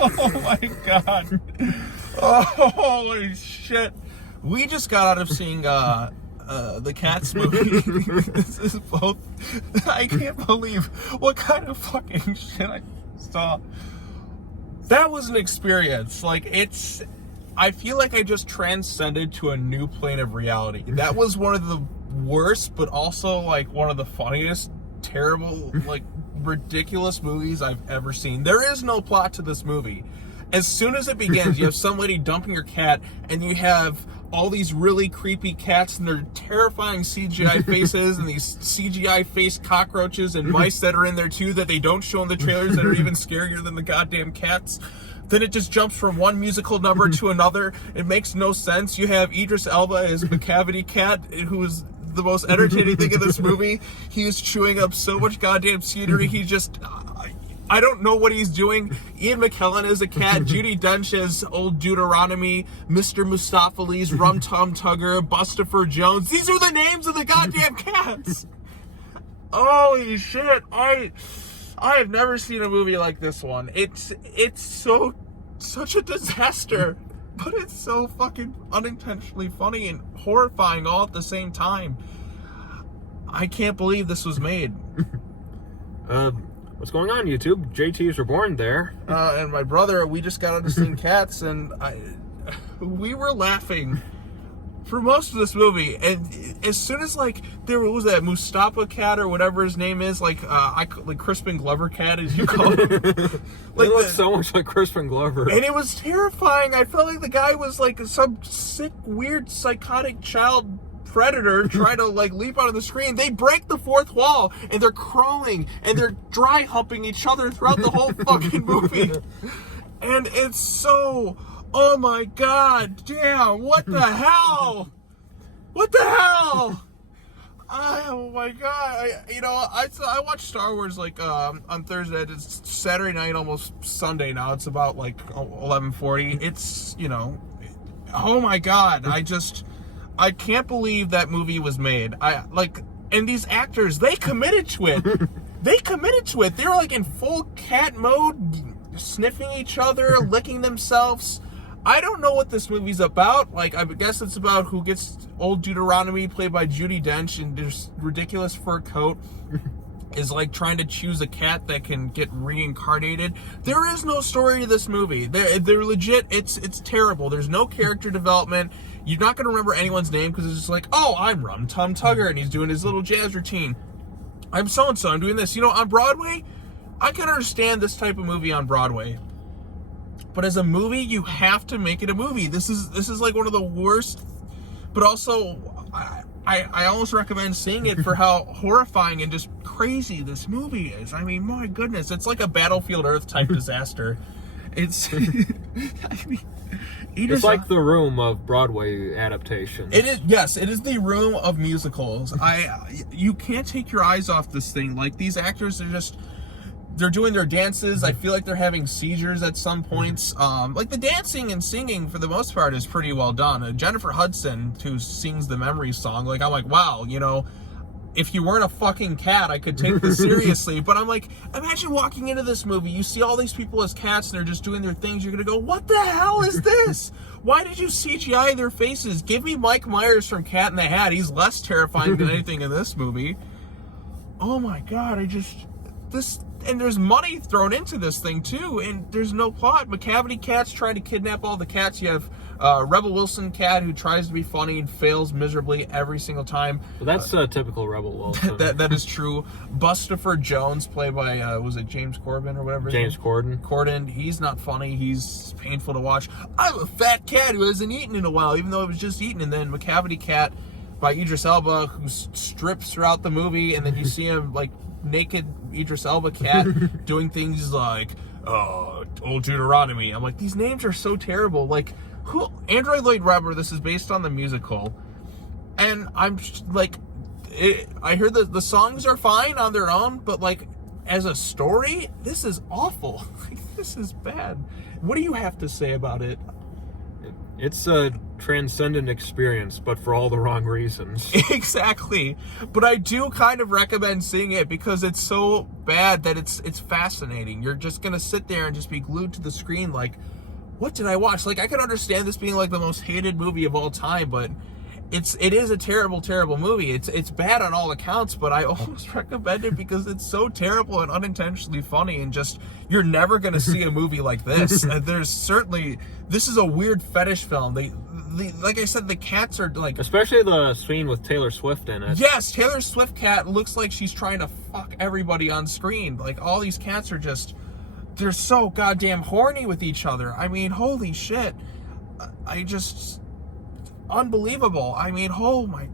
Oh my god. Oh, holy shit. We just got out of seeing the Cats movie. This is both. I can't believe what kind of fucking shit I saw. That was an experience. Like, I feel like I just transcended to a new plane of reality. That was one of the worst, but also like one of the funniest, terrible, like ridiculous movies I've ever seen. There is no plot to this movie. As soon as it begins, you have some lady dumping her cat, and you have all these really creepy cats and their terrifying CGI faces and these CGI faced cockroaches and mice that are in there too that they don't show in the trailers that are even scarier than the goddamn cats. Then it just jumps from one musical number to another. It makes no sense. You have Idris Elba as McCavity Cat, who is the most entertaining thing in this movie. He is chewing up so much goddamn scenery. He just... I don't know what he's doing. Ian McKellen is a cat. Judi Dench as Old Deuteronomy. Mr. Mustapha-Lee's Rum Tum Tugger. Bustopher Jones. These are the names of the goddamn cats. Holy shit. I have never seen a movie like this one. It's such a disaster. But it's so fucking unintentionally funny and horrifying all at the same time. I can't believe this was made. What's going on, YouTube? JTs were born there. And my brother, we just got out of seeing Cats, and we were laughing for most of this movie. And as soon as, like, there was that Mustafa Cat or whatever his name is, like Crispin Glover Cat, as you call him. Like, it looks so much like Crispin Glover. And it was terrifying. I felt like the guy was like some sick, weird, psychotic child predator trying to like leap onto the screen. They break the fourth wall and they're crawling and they're dry humping each other throughout the whole fucking movie. And it's so, oh my god, damn, what the hell? What the hell? Oh my god. I watched Star Wars like on Thursday. It's Saturday night, almost Sunday now. It's about like 11:40. It's, oh my god. I can't believe that movie was made. And these actors, they committed to it. They were like in full cat mode, sniffing each other, licking themselves. I don't know what this movie's about. Like, I guess it's about who gets Old Deuteronomy, played by Judi Dench, in this ridiculous fur coat, is like trying to choose a cat that can get reincarnated. There is no story to this movie. They're legit. It's terrible. There's no character development. You're not going to remember anyone's name because it's just like, oh, I'm Rum Tum Tugger, and he's doing his little jazz routine. I'm so-and-so, I'm doing this. On Broadway, I can understand this type of movie on Broadway. But as a movie, you have to make it a movie. This is like one of the worst, but also I almost recommend seeing it for how horrifying and just crazy this movie is. I mean, my goodness, it's like a Battlefield Earth type disaster. It's it's like The Room of Broadway adaptations. It is, yes, it is the Room of musicals. You can't take your eyes off this thing. Like, these actors are they're doing their dances. I feel like they're having seizures at some points. Like, the dancing and singing, for the most part, is pretty well done. Jennifer Hudson, who sings the Memory song, like, I'm like, wow, if you weren't a fucking cat, I could take this seriously. But I'm like, imagine walking into this movie, you see all these people as cats, and they're just doing their things. You're going to go, what the hell is this? Why did you CGI their faces? Give me Mike Myers from Cat in the Hat. He's less terrifying than anything in this movie. Oh my god, and there's money thrown into this thing too, and there's no plot. McCavity Cat's trying to kidnap all the cats. You have Rebel Wilson Cat, who tries to be funny and fails miserably every single time. Well, that's typical Rebel Wilson. That is true. Bustopher Jones, played by was it James Corbin or whatever? James Corden. He's not funny. He's painful to watch. I'm a fat cat who hasn't eaten in a while, even though it was just eaten. And then McCavity Cat by Idris Elba, who strips throughout the movie, and then you see him like naked Idris Elba cat doing things like Old Deuteronomy. I'm like, these names are so terrible. Like, who? Andrew Lloyd Webber. This is based on the musical, and I'm like, I hear the songs are fine on their own, but like as a story, this is awful. Like, this is bad. What do you have to say about it? It's a transcendent experience, but for all the wrong reasons. Exactly. But I do kind of recommend seeing it because it's so bad that it's fascinating. You're just going to sit there and just be glued to the screen like, what did I watch? Like, I can understand this being like the most hated movie of all time, but it is a terrible, terrible movie. It's bad on all accounts, but I almost recommend it because it's so terrible and unintentionally funny, and just, you're never going to see a movie like this. And this is a weird fetish film. Like I said, the cats are like... Especially the scene with Taylor Swift in it. Yes, Taylor Swift cat looks like she's trying to fuck everybody on screen. Like, all these cats are just... They're so goddamn horny with each other. I mean, holy shit. Unbelievable. I mean, oh my...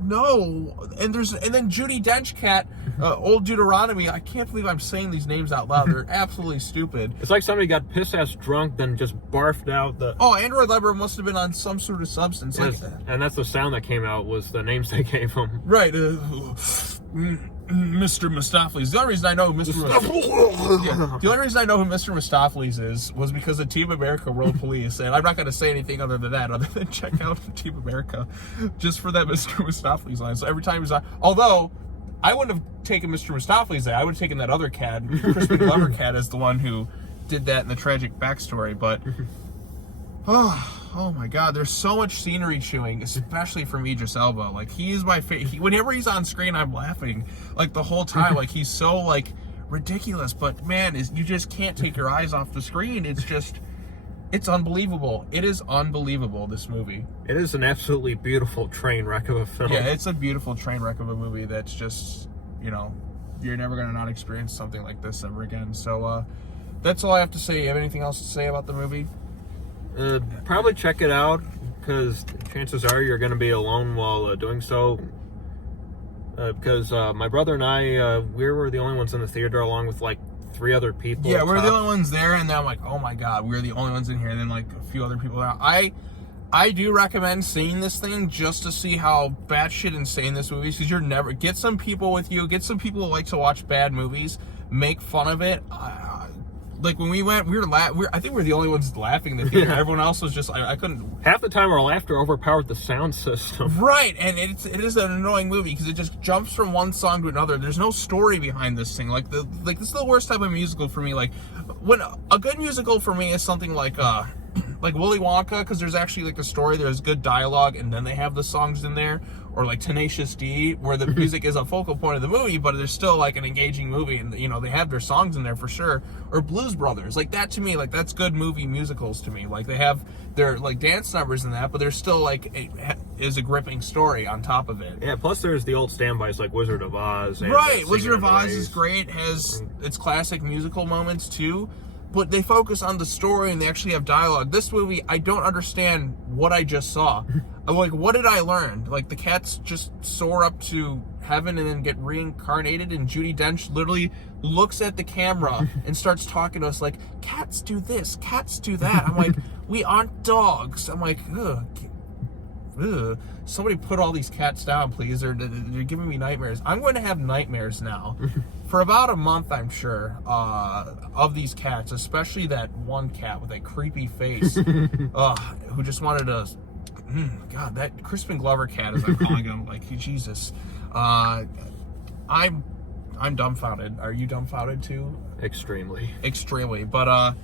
No. And then Judi Dench cat, Old Deuteronomy. I can't believe I'm saying these names out loud. They're absolutely stupid. It's like somebody got piss-ass drunk, then just barfed out the... Oh, Andrew Leber must have been on some sort of substance. Yes, like that. And that's the sound that came out, was the names they gave him. Right. Mr. Mistopheles. The only reason I know who the only reason I know who Mr. Mistopheles was because of Team America World Police, and I'm not going to say anything other than that, other than check out Team America just for that Mr. Mistopheles line. So every time he's on, although I wouldn't have taken Mr. Mistopheles there, I would have taken that other cat, Crispin Glover cat, as the one who did that in the tragic backstory. But oh my God, there's so much scenery chewing, especially from Idris Elba. Like, he is my favorite. Whenever he's on screen, I'm laughing like the whole time. Like, he's so like ridiculous, but man, you just can't take your eyes off the screen. It's unbelievable. It is unbelievable, this movie. It is an absolutely beautiful train wreck of a film. Yeah, it's a beautiful train wreck of a movie that's just, you're never going to not experience something like this ever again. So that's all I have to say. You have anything else to say about the movie? Probably check it out, because chances are you're going to be alone while doing so. Because my brother and I, we were the only ones in the theater, along with like 3 other people. Yeah, we're the only ones there, and then I'm like, oh my God, we're the only ones in here, and then like a few other people out. I do recommend seeing this thing just to see how batshit insane this movie is, because get some people with you, get some people who like to watch bad movies, make fun of it. Like, when we went, I think we're the only ones laughing in the theater. Yeah. Everyone else was just, I couldn't... Half the time our laughter overpowered the sound system. Right, and it is an annoying movie because it just jumps from one song to another. There's no story behind this thing. Like, this is the worst type of musical for me. Like, when a good musical for me is something like Willy Wonka, because there's actually like a story, there's good dialogue, and then they have the songs in there. Or like Tenacious D, where the music is a focal point of the movie, but there's still like an engaging movie, and they have their songs in there for sure. Or Blues Brothers, like that to me, like that's good movie musicals to me. Like they have their like dance numbers in that, but there's still like is a gripping story on top of it. Yeah, plus there's the old standbys like Wizard of Oz. And right, Wizard of Oz is great, has its classic musical moments too. But they focus on the story and they actually have dialogue. This movie, I don't understand what I just saw. I'm like, what did I learn? Like, the cats just soar up to heaven and then get reincarnated, and Judi Dench literally looks at the camera and starts talking to us like, cats do this, cats do that. I'm like, we aren't dogs. I'm like, ugh. Somebody put all these cats down, please. They're giving me nightmares. I'm going to have nightmares now for about a month, I'm sure, of these cats, especially that one cat with that creepy face who just wanted to... God, that Crispin Glover cat, as I'm calling him, like, Jesus. I'm dumbfounded. Are you dumbfounded too? Extremely. But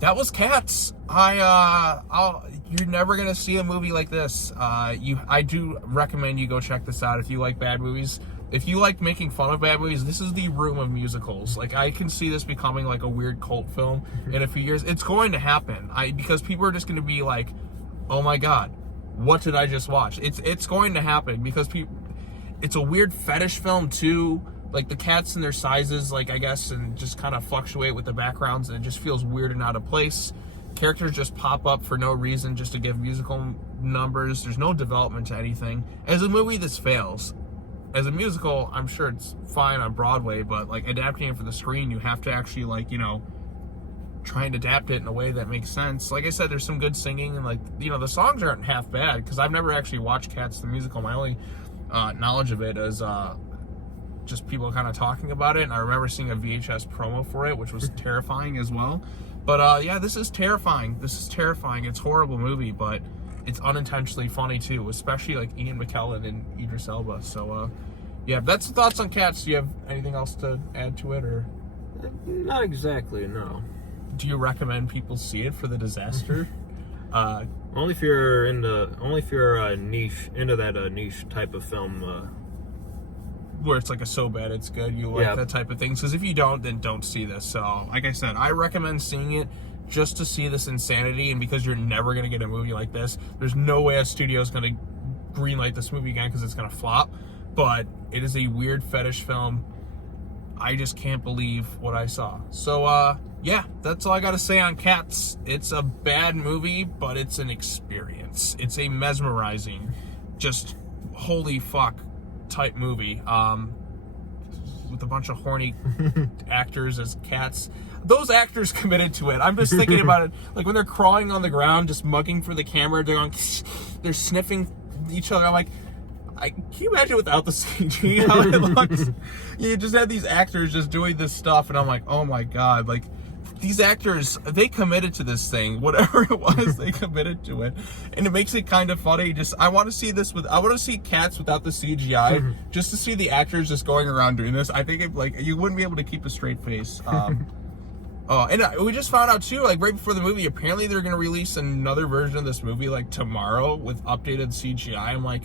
that was Cats. You're never gonna see a movie like this. I do recommend you go check this out if you like bad movies. If you like making fun of bad movies, this is the room of musicals. Like, I can see this becoming like a weird cult film in a few years. It's going to happen. Because people are just going to be like, oh my God, what did I just watch? It's going to happen because it's a weird fetish film too. Like, the cats and their sizes, like, I guess, and just kind of fluctuate with the backgrounds, and it just feels weird and out of place. Characters just pop up for no reason, just to give musical numbers. There's no development to anything. As a movie, this fails. As a musical, I'm sure it's fine on Broadway, but, like, adapting it for the screen, you have to actually, like, try and adapt it in a way that makes sense. Like I said, there's some good singing, and, like, the songs aren't half bad, because I've never actually watched Cats the musical. My only knowledge of it is just people kind of talking about it, and I remember seeing a VHS promo for it, which was terrifying as well. But yeah, this is terrifying. This is terrifying. It's a horrible movie, but it's unintentionally funny too, especially like Ian McKellen and Idris Elba. So yeah, that's the thoughts on Cats. Do you have anything else to add to it, or Not exactly, no. do you recommend people see it for the disaster? Only if you're into that niche type of film. Where it's like a so bad it's good, you like Yeah. that type of thing. Because if you don't, then don't see this. So like I said, I recommend seeing it just to see this insanity, and because you're never going to get a movie like this. There's no way a studio is going to greenlight this movie again because it's going to flop. But it is a weird fetish film. I just can't believe what I saw. So yeah, that's all I got to say on Cats. It's a bad movie, but it's an experience. It's a mesmerizing, just holy fuck type movie, with a bunch of horny actors as cats. Those actors committed to it. I'm just thinking about it, like when they're crawling on the ground, just mugging for the camera. They're sniffing each other. I'm like, can you imagine without the CG how it looks? You just had these actors just doing this stuff, and I'm like, oh my god, like these actors, they committed to this thing, whatever it was, they committed to it, and it makes it kind of funny. I want to see Cats without the CGI, just to see the actors just going around doing this. I think you wouldn't be able to keep a straight face. And we just found out too, like right before the movie, apparently they're going to release another version of this movie like tomorrow with updated CGI. I'm like,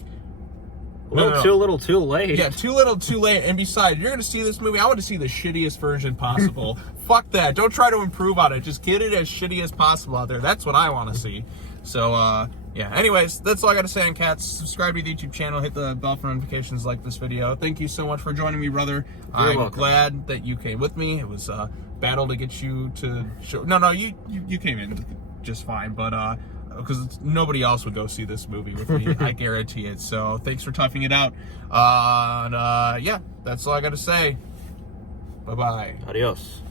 Too little, too late. Yeah, too little, too late. And besides, you're going to see this movie, I want to see the shittiest version possible. Fuck that. Don't try to improve on it. Just get it as shitty as possible out there. That's what I want to see. So, yeah. Anyways, that's all I got to say on Cats. Subscribe to the YouTube channel. Hit the bell for notifications. Like this video. Thank you so much for joining me, brother. I'm welcome. glad that you came with me. It was a battle to get you to show. No, you came in just fine. But, because nobody else would go see this movie with me, I guarantee it. So thanks for toughing it out. Yeah, that's all I got to say. Bye-bye. Adios.